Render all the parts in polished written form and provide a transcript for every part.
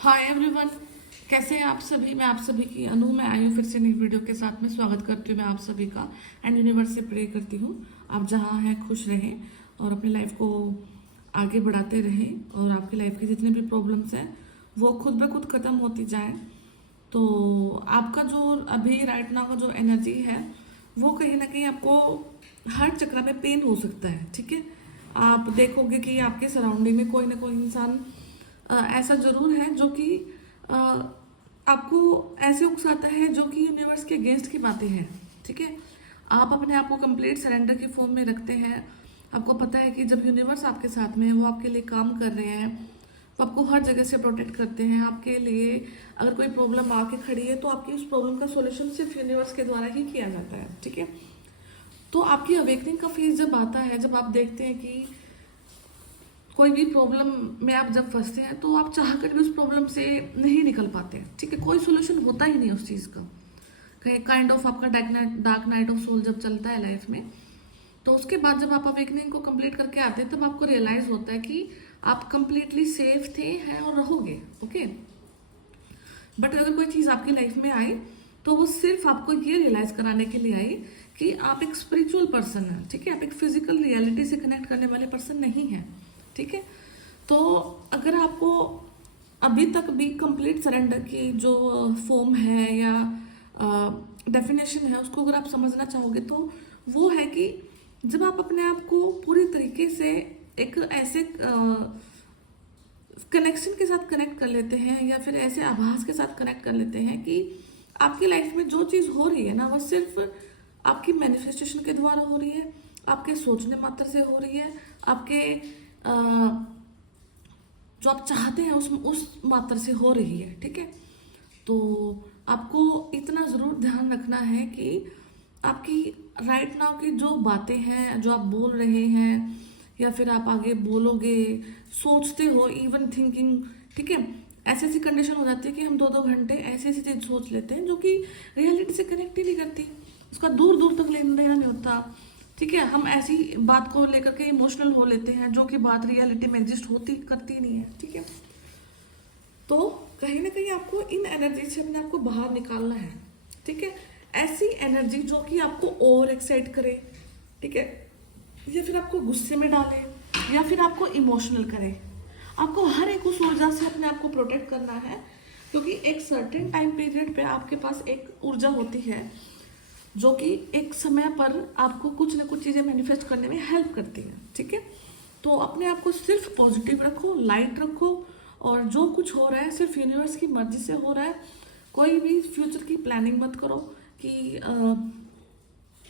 Hi everyone, कैसे हैं आप सभी। मैं आप सभी की अनु में आई हूँ फिर से नई वीडियो के साथ में। स्वागत करती हूँ मैं आप सभी का एंड यूनिवर्स से प्रे करती हूँ आप जहाँ हैं खुश रहें और अपनी लाइफ को आगे बढ़ाते रहें और आपकी लाइफ की जितनी भी प्रॉब्लम्स हैं वो खुद ब खुद ख़त्म होती जाए। तो आपका जो अभी राइट नाउ का जो एनर्जी है वो कहीं ना कहीं आपको हर चक्र में पेन हो सकता है। ठीक है, आप देखोगे कि आपके सराउंडिंग में कोई ना कोई इंसान ऐसा जरूर है जो कि अ, आपको ऐसे उकसाता है जो कि यूनिवर्स के अगेंस्ट की बातें हैं। ठीक है, आप अपने आप को कंप्लीट सरेंडर की फॉर्म में रखते हैं। आपको पता है कि जब यूनिवर्स आपके साथ में है वो आपके लिए काम कर रहे हैं, वो आपको हर जगह से प्रोटेक्ट करते हैं। आपके लिए अगर कोई प्रॉब्लम आके खड़ी है तो आपकी उस प्रॉब्लम का सॉल्यूशन सिर्फ यूनिवर्स के द्वारा ही किया जाता है। ठीक है, तो आपकी अवेकनिंग का फेज जब आता है, जब आप देखते हैं कि कोई भी प्रॉब्लम में आप जब फंसते हैं तो आप चाह कर भी उस प्रॉब्लम से नहीं निकल पाते हैं। ठीक है, कोई सोल्यूशन होता ही नहीं उस चीज़ का। कहीं काइंड ऑफ आपका डार्क नाइट ऑफ सोल जब चलता है लाइफ में, तो उसके बाद जब आप अवेकनिंग को कंप्लीट करके आते हैं तब आपको रियलाइज होता है कि आप कंप्लीटली सेफ थे हैं और रहोगे। ओके, बट अगर कोई चीज़ आपकी लाइफ में आई तो वो सिर्फ आपको ये रियलाइज कराने के लिए आई कि आप एक स्पिरिचुअल पर्सन हैं। ठीक है, आप एक फिजिकल रियलिटी से कनेक्ट करने वाले पर्सन नहीं हैं। ठीक है, तो अगर आपको अभी तक भी कंप्लीट सरेंडर की जो फॉर्म है या डेफिनेशन है उसको अगर आप समझना चाहोगे तो वो है कि जब आप अपने आप को पूरी तरीके से एक ऐसे कनेक्शन के साथ कनेक्ट कर लेते हैं या फिर ऐसे आभास के साथ कनेक्ट कर लेते हैं कि आपकी लाइफ में जो चीज़ हो रही है ना वो सिर्फ आपकी मैनिफेस्टेशन के द्वारा हो रही है, आपके सोचने मात्र से हो रही है, आपके जो आप चाहते हैं उस मात्रा से हो रही है। ठीक है, तो आपको इतना ज़रूर ध्यान रखना है कि आपकी राइट नाउ की जो बातें हैं जो आप बोल रहे हैं या फिर आप आगे बोलोगे, सोचते हो, इवन थिंकिंग। ठीक है, ऐसी ऐसी कंडीशन हो जाती है कि हम 2-2 घंटे ऐसी ऐसी चीज़ सोच लेते हैं जो कि रियलिटी से कनेक्ट ही नहीं करती, उसका दूर दूर तक लेना देना नहीं होता। ठीक है, हम ऐसी बात को लेकर के इमोशनल हो लेते हैं जो कि बात रियलिटी में एग्जिस्ट होती करती नहीं है। ठीक है, तो कहीं ना कहीं आपको इन एनर्जी से अपने आप को बाहर निकालना है। ठीक है, ऐसी एनर्जी जो कि आपको ओवर एक्साइट करे, ठीक है, या फिर आपको गुस्से में डाले या फिर आपको इमोशनल करे। आपको हर एक उस ऊर्जा से अपने आप को प्रोटेक्ट करना है, क्योंकि एक सर्टेन टाइम पीरियड पे आपके पास एक ऊर्जा होती है जो कि एक समय पर आपको कुछ ना कुछ चीज़ें मैनिफेस्ट करने में हेल्प करती है। ठीक है, तो अपने आप को सिर्फ पॉजिटिव रखो, लाइट रखो, और जो कुछ हो रहा है सिर्फ यूनिवर्स की मर्जी से हो रहा है। कोई भी फ्यूचर की प्लानिंग मत करो कि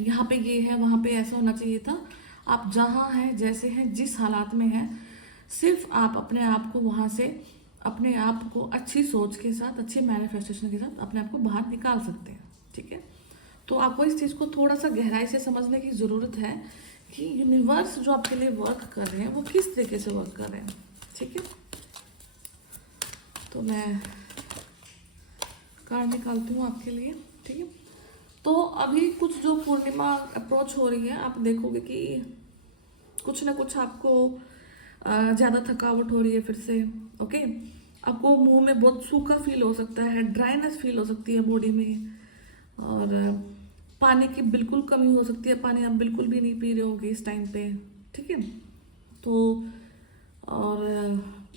यहाँ पे ये है वहाँ पे ऐसा होना चाहिए था। आप जहाँ हैं, जैसे हैं, जिस हालात में हैं, सिर्फ आप अपने आप को वहाँ से अपने आप को अच्छी सोच के साथ, अच्छी मैनिफेस्टेशन के साथ अपने आप को बाहर निकाल सकते हैं। ठीक है, तो आपको इस चीज़ को थोड़ा सा गहराई से समझने की ज़रूरत है कि यूनिवर्स जो आपके लिए वर्क कर रहे हैं वो किस तरीके से वर्क कर रहे हैं। ठीक है, तो मैं कार्ड निकालती हूँ आपके लिए। ठीक है, तो अभी कुछ जो पूर्णिमा अप्रोच हो रही है, आप देखोगे कि कुछ ना कुछ आपको ज़्यादा थकावट हो रही है फिर से। ओके, आपको मुंह में बहुत सूखा फील हो सकता है, ड्राइनेस फील हो सकती है बॉडी में, और पानी की बिल्कुल कमी हो सकती है, पानी आप बिल्कुल भी नहीं पी रहे होगे इस टाइम पे। ठीक है, तो और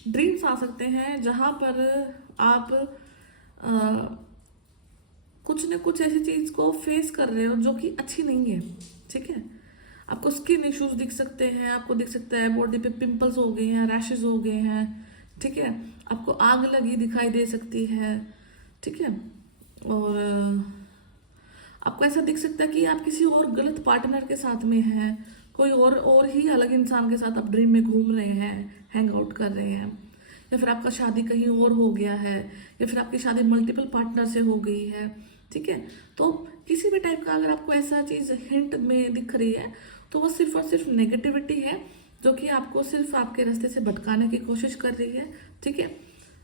ड्रीम्स आ सकते हैं जहाँ पर आप कुछ न कुछ ऐसी चीज़ को फेस कर रहे हो जो कि अच्छी नहीं है। ठीक है, आपको स्किन इश्यूज दिख सकते हैं, आपको दिख सकता है बॉडी पे पिंपल्स हो गए हैं, रैशेज हो गए हैं। ठीक है, आपको आग लगी दिखाई दे सकती है। ठीक है, और आपको ऐसा दिख सकता है कि आप किसी और गलत पार्टनर के साथ में हैं, कोई और ही अलग इंसान के साथ आप ड्रीम में घूम रहे हैं, हैंग आउट कर रहे हैं, या फिर आपका शादी कहीं और हो गया है, या फिर आपकी शादी मल्टीपल पार्टनर से हो गई है। ठीक है, तो किसी भी टाइप का अगर आपको ऐसा चीज़ हिंट में दिख रही है तो वो सिर्फ और सिर्फ नेगेटिविटी है जो कि आपको सिर्फ आपके रास्ते से भटकाने की कोशिश कर रही है। ठीक है,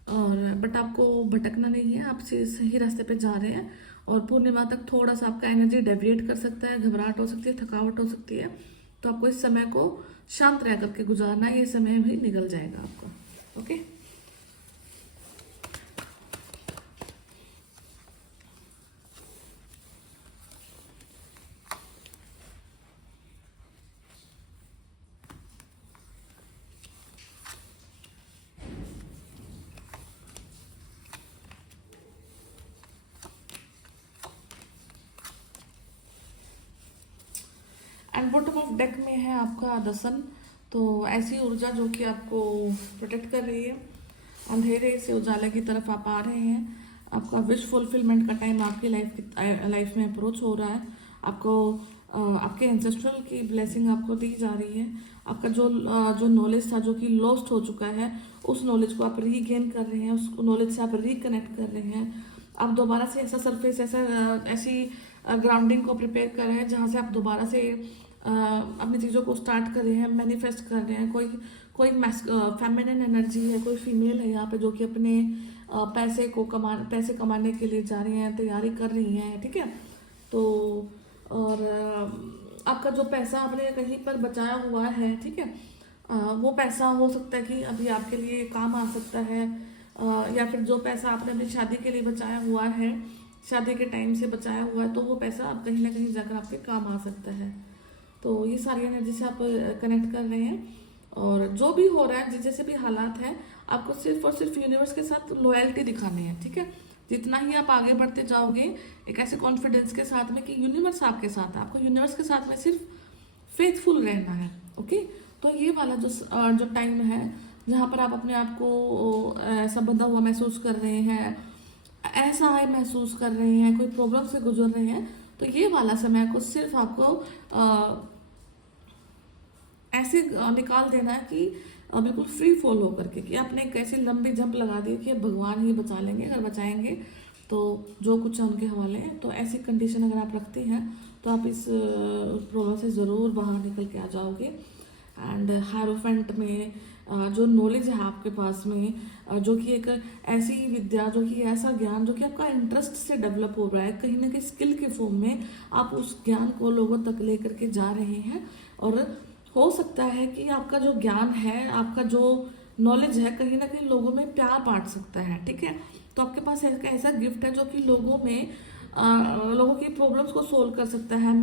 और बट आपको भटकना नहीं है, आप सही रास्ते पे जा रहे हैं। और पूर्णिमा तक थोड़ा सा आपका एनर्जी डेविएट कर सकता है, घबराहट हो सकती है, थकावट हो सकती है, तो आपको इस समय को शांत रह करके गुजारना है। ये समय भी निकल जाएगा आपका। ओके, बॉटम ऑफ डेक में है आपका द सन। तो ऐसी ऊर्जा जो कि आपको प्रोटेक्ट कर रही है, अंधेरे से उजाले की तरफ आप आ रहे हैं। आपका विश फुलफिलमेंट का टाइम आपकी लाइफ में अप्रोच हो रहा है। आपको आपके एंसेस्ट्रल की ब्लेसिंग आपको दी जा रही है। आपका जो नॉलेज था जो कि लॉस्ट हो चुका है, उस नॉलेज को आप रीगेन कर रहे हैं, उस नॉलेज से आप रिकनेक्ट कर रहे हैं। आप दोबारा से ऐसा सरफेस ऐसी ग्राउंडिंग को प्रिपेयर कर रहे हैं जहाँ से आप दोबारा से अपनी चीज़ों को स्टार्ट कर रहे हैं, मैनिफेस्ट कर रहे हैं। कोई फेमिनिन एनर्जी है, कोई फीमेल है यहाँ पे जो कि अपने पैसे कमाने के लिए जा रही हैं, तैयारी कर रही हैं, ठीक है। तो और आपका जो पैसा आपने कहीं पर बचाया हुआ है, ठीक है, वो पैसा हो सकता है कि अभी आपके लिए काम आ सकता है, या फिर जो पैसा आपने अपनी शादी के लिए बचाया हुआ है, शादी के टाइम से बचाया हुआ है, तो वो पैसा आप कहीं ना कहीं जाकर आपके काम आ सकता है। तो ये सारी एनर्जी से आप कनेक्ट कर रहे हैं। और जो भी हो रहा है, जैसे भी हालात है, आपको सिर्फ और सिर्फ यूनिवर्स के साथ लॉयल्टी दिखानी है, ठीक है। जितना ही आप आगे बढ़ते जाओगे एक ऐसे कॉन्फिडेंस के साथ में कि यूनिवर्स आपके साथ है, आपको यूनिवर्स के साथ में सिर्फ फेथफुल रहना है, ओके। तो ये वाला जो टाइम है जहाँ पर आप अपने आप को ऐसा बंधा हुआ महसूस कर रहे हैं, ऐसा है महसूस कर रहे हैं, कोई प्रॉब्लम से गुजर रहे हैं, तो ये वाला समय को सिर्फ आपको ऐसे निकाल देना है कि बिल्कुल फ्री फॉल होकर के, कि आपने एक ऐसी लंबी जंप लगा दी कि भगवान ही बचा लेंगे, अगर बचाएंगे तो जो कुछ है उनके हवाले है। तो ऐसी कंडीशन अगर आप रखते हैं तो आप इस प्रॉब्लम से ज़रूर बाहर निकल के आ जाओगे। एंड हायरोफेंट में जो नॉलेज है आपके पास में, जो कि एक ऐसी विद्या, जो कि ऐसा ज्ञान जो कि आपका इंटरेस्ट से डेवलप हो रहा है, कहीं ना कहीं स्किल के फॉर्म में आप उस ज्ञान को लोगों तक लेकर के जा रहे हैं। और हो सकता है कि आपका जो ज्ञान है, आपका जो नॉलेज है, कहीं ना कहीं लोगों में प्यार बांट सकता है, ठीक है। तो आपके पास एक ऐसा गिफ्ट है जो कि लोगों की प्रॉब्लम्स को सोल्व कर सकता है।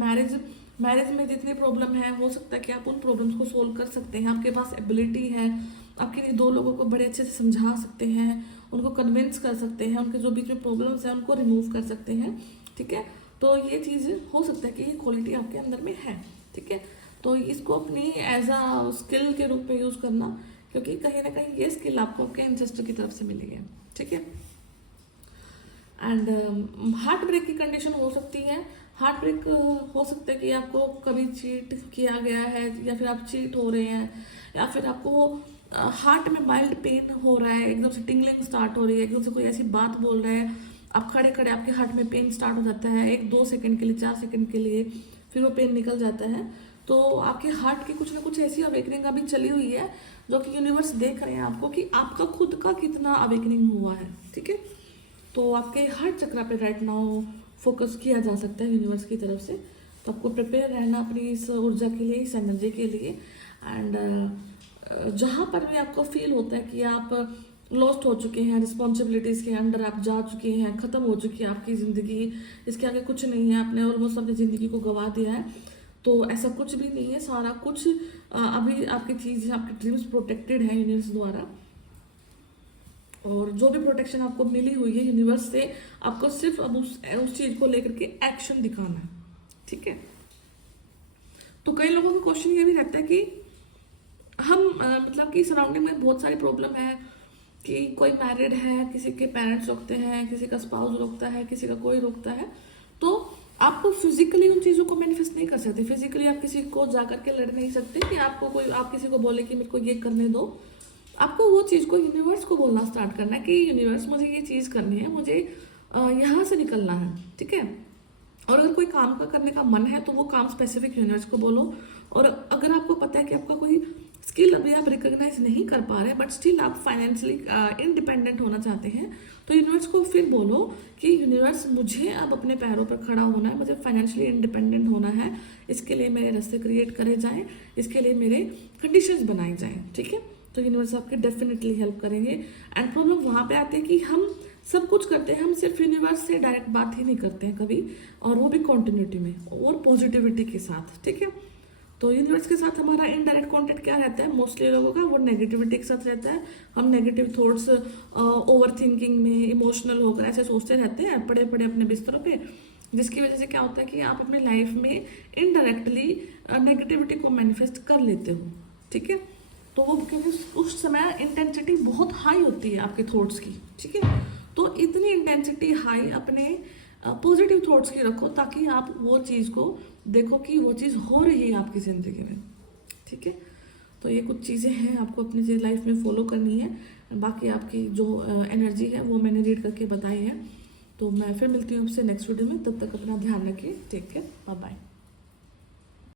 मैरिज में जितनी प्रॉब्लम है, हो सकता है कि आप उन प्रॉब्लम्स को सोल्व कर सकते हैं। आपके पास एबिलिटी है, आपके लिए दो लोगों को बड़े अच्छे से समझा सकते हैं, उनको कन्विंस कर सकते हैं, उनके जो बीच में प्रॉब्लम्स हैं उनको रिमूव कर सकते हैं, ठीक है। तो ये चीज़ हो सकता है कि ये क्वालिटी आपके अंदर में है, ठीक है। तो इसको अपनी एज अ स्किल के रूप में यूज़ करना, क्योंकि कहीं ना कहीं ये स्किल आपको आपके एंसेस्टर की तरफ से मिली है, ठीक है। एंड हार्ट ब्रेक की कंडीशन हो सकती है। हार्ट ब्रेक हो सकता है कि आपको कभी चीट किया गया है, या फिर आप चीट हो रहे हैं, या फिर आपको हार्ट में माइल्ड पेन हो रहा है, एकदम से टिंगलिंग स्टार्ट हो रही है, एकदम से कोई ऐसी बात बोल रहा है, आप खड़े खड़े आपके हार्ट में पेन स्टार्ट हो जाता है, 1-2 सेकंड के लिए, 4 सेकंड के लिए, फिर वो पेन निकल जाता है। तो आपके हार्ट की कुछ ना कुछ ऐसी अवेकनिंग अभी चली हुई है, जो कि यूनिवर्स देख रहे हैं आपको कि आपका खुद का कितना अवेकनिंग हुआ है, ठीक है। तो आपके हार्ट चक्र पे राइट नाउ फोकस किया जा सकता है यूनिवर्स की तरफ से। तो आपको प्रिपेयर रहना अपनी इस ऊर्जा के लिए, इस एनर्जी के लिए। एंड जहाँ पर भी आपको फील होता है कि आप लॉस्ट हो चुके हैं, रिस्पॉन्सिबिलिटीज़ के अंडर आप जा चुके हैं, ख़त्म हो चुकी है आपकी ज़िंदगी, इसके आगे कुछ नहीं है, आपने ऑलमोस्ट अपनी ज़िंदगी को गंवा दिया है, तो ऐसा कुछ भी नहीं है। सारा कुछ अभी आपकी चीज़, आपकी ड्रीम्स प्रोटेक्टेड है यूनिवर्स द्वारा। और जो भी प्रोटेक्शन आपको मिली हुई है यूनिवर्स से, आपको सिर्फ अब उस चीज़ को लेकर के एक्शन दिखाना है, ठीक है। तो कई लोगों का क्वेश्चन ये भी रहता है कि हम मतलब कि सराउंडिंग में बहुत सारी प्रॉब्लम है, कि कोई मैरिड है, किसी के पेरेंट्स रोकते हैं, किसी का स्पाउस रोकता है, किसी का कोई रोकता है, तो आप फिजिकली उन चीज़ों को मैनिफेस्ट नहीं कर सकते। फिजिकली आप किसी को जाकर के लड़ नहीं सकते कि आप किसी को बोले कि मेरे को ये करने दो। आपको वो चीज़ को यूनिवर्स को बोलना स्टार्ट करना है कि यूनिवर्स, मुझे ये चीज़ करनी है, मुझे यहाँ से निकलना है, ठीक है। और अगर कोई काम का करने का मन है तो वो काम स्पेसिफिक यूनिवर्स को बोलो। और अगर आपको पता है कि आपका कोई स्किल अभी आप रिकॉग्नाइज नहीं कर पा रहे, बट स्टिल आप फाइनेंशियली इंडिपेंडेंट होना चाहते हैं, तो यूनिवर्स को फिर बोलो कि यूनिवर्स, मुझे अब अपने पैरों पर खड़ा होना है, मुझे फाइनेंशियली इंडिपेंडेंट होना है, इसके लिए मेरे रास्ते क्रिएट करे जाएं, इसके लिए मेरे कंडीशंस बनाई जाएं, ठीक है। तो यूनिवर्स आपके डेफिनेटली हेल्प करेंगे। एंड प्रॉब्लम वहाँ पे आती है कि हम सब कुछ करते हैं, हम सिर्फ यूनिवर्स से डायरेक्ट बात ही नहीं करते हैं कभी, और वो भी कॉन्टिन्यूटी में और पॉजिटिविटी के साथ, ठीक है। तो यूनिवर्स के साथ हमारा इनडायरेक्ट कॉन्टेक्ट क्या रहता है मोस्टली लोगों का, वो नेगेटिविटी के साथ रहता है। हम नेगेटिव थॉट्स, ओवर थिंकिंग में इमोशनल होकर ऐसे सोचते रहते हैं पड़े पड़े अपने बिस्तरों पे जिसकी वजह से क्या होता है कि आप अपने लाइफ में इनडायरेक्टली नेगेटिविटी को मैनिफेस्ट कर लेते हो, ठीक है। तो वो क्योंकि उस समय इंटेंसिटी बहुत हाई होती है आपके थॉट्स की, ठीक है। तो इतनी इंटेंसिटी हाई अपने पॉजिटिव थॉट्स की रखो, ताकि आप वो चीज़ को देखो कि वो चीज़ हो रही है आपकी ज़िंदगी में, ठीक है। तो ये कुछ चीज़ें हैं आपको अपनी लाइफ में फॉलो करनी है। बाकी आपकी जो एनर्जी है वो मैंने रीड करके बताई है। तो मैं फिर मिलती हूँ आपसे नेक्स्ट वीडियो में, तब तक अपना ध्यान रखिए, टेक केयर, बाय बाय।